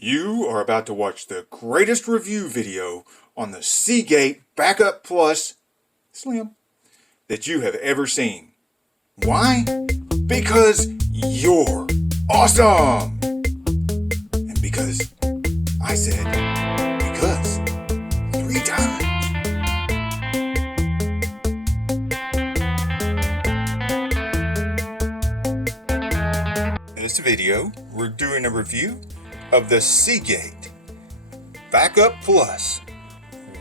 You are about to watch the greatest review video on the Seagate Backup Plus Slim that you have ever seen. Why? Because you're awesome! And because I said because 3 times. In this video, we're doing a review of the Seagate Backup Plus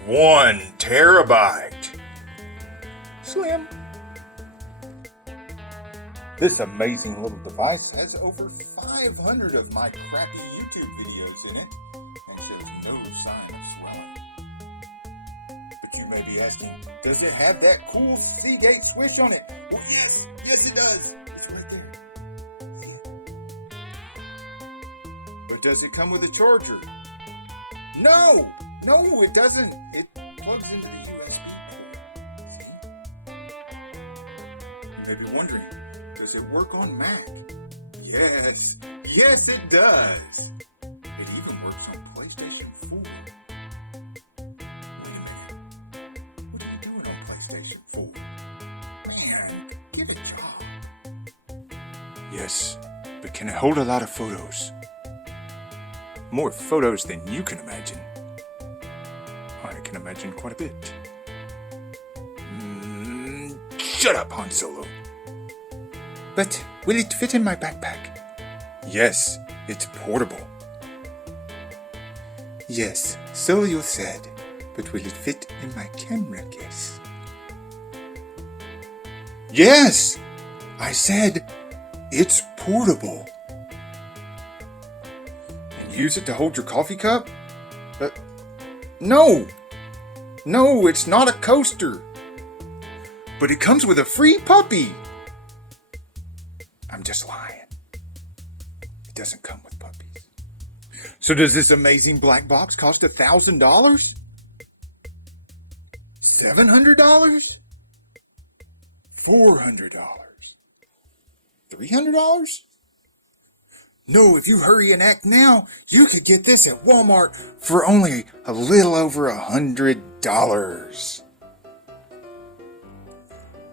1 terabyte Slim. This amazing little device has over 500 of my crappy YouTube videos in it and shows no sign of swelling. But you may be asking, does it have that cool Seagate swish on it? Well, yes it does. It's right there. See it? But does it come with a charger? No, it doesn't. It plugs into the USB port. See? You may be wondering, does it work on Mac? Yes, it does. It even works on PlayStation 4. Wait a minute. What are you doing on PlayStation 4? Man, give it a job. Yes, but can it hold a lot of photos? More photos than you can imagine. I can imagine quite a bit. Shut up, Han Solo. But will it fit in my backpack? Yes, it's portable. Yes, so you said. But will it fit in my camera case? Yes, I said it's portable. And use it to hold your coffee cup? No, it's not a coaster. But it comes with a free puppy. I'm just lying. It doesn't come with puppies. So does this amazing black box cost $1,000? $700? $400? $300? No, if you hurry and act now, you could get this at Walmart for only a little over $100.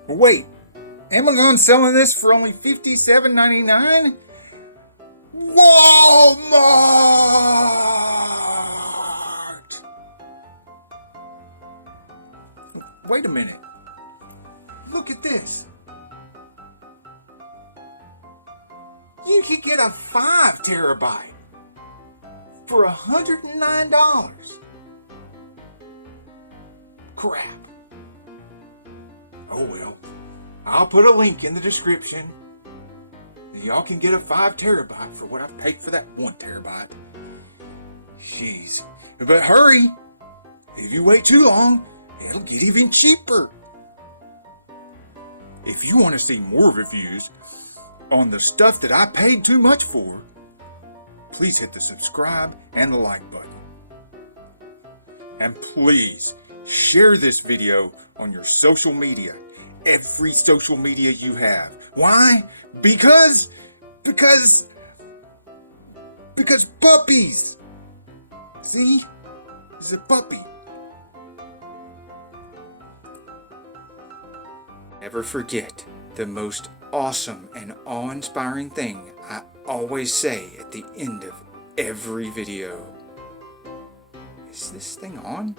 Wait, Amazon's selling this for only $57.99? Walmart! Wait a minute. Look at this. You could get a 5 terabyte for $109. Crap. Oh well. I'll put a link in the description. Y'all can get a 5 terabyte for what I paid for that 1 terabyte. Jeez. But hurry. If you wait too long, it'll get even cheaper. If you want to see more reviews on the stuff that I paid too much for, please hit the subscribe and the like button. And please share this video on your social media. Every social media you have. Why? Because puppies. See? It's a puppy. Never forget the most awesome and awe-inspiring thing I always say at the end of every video. Is this thing on?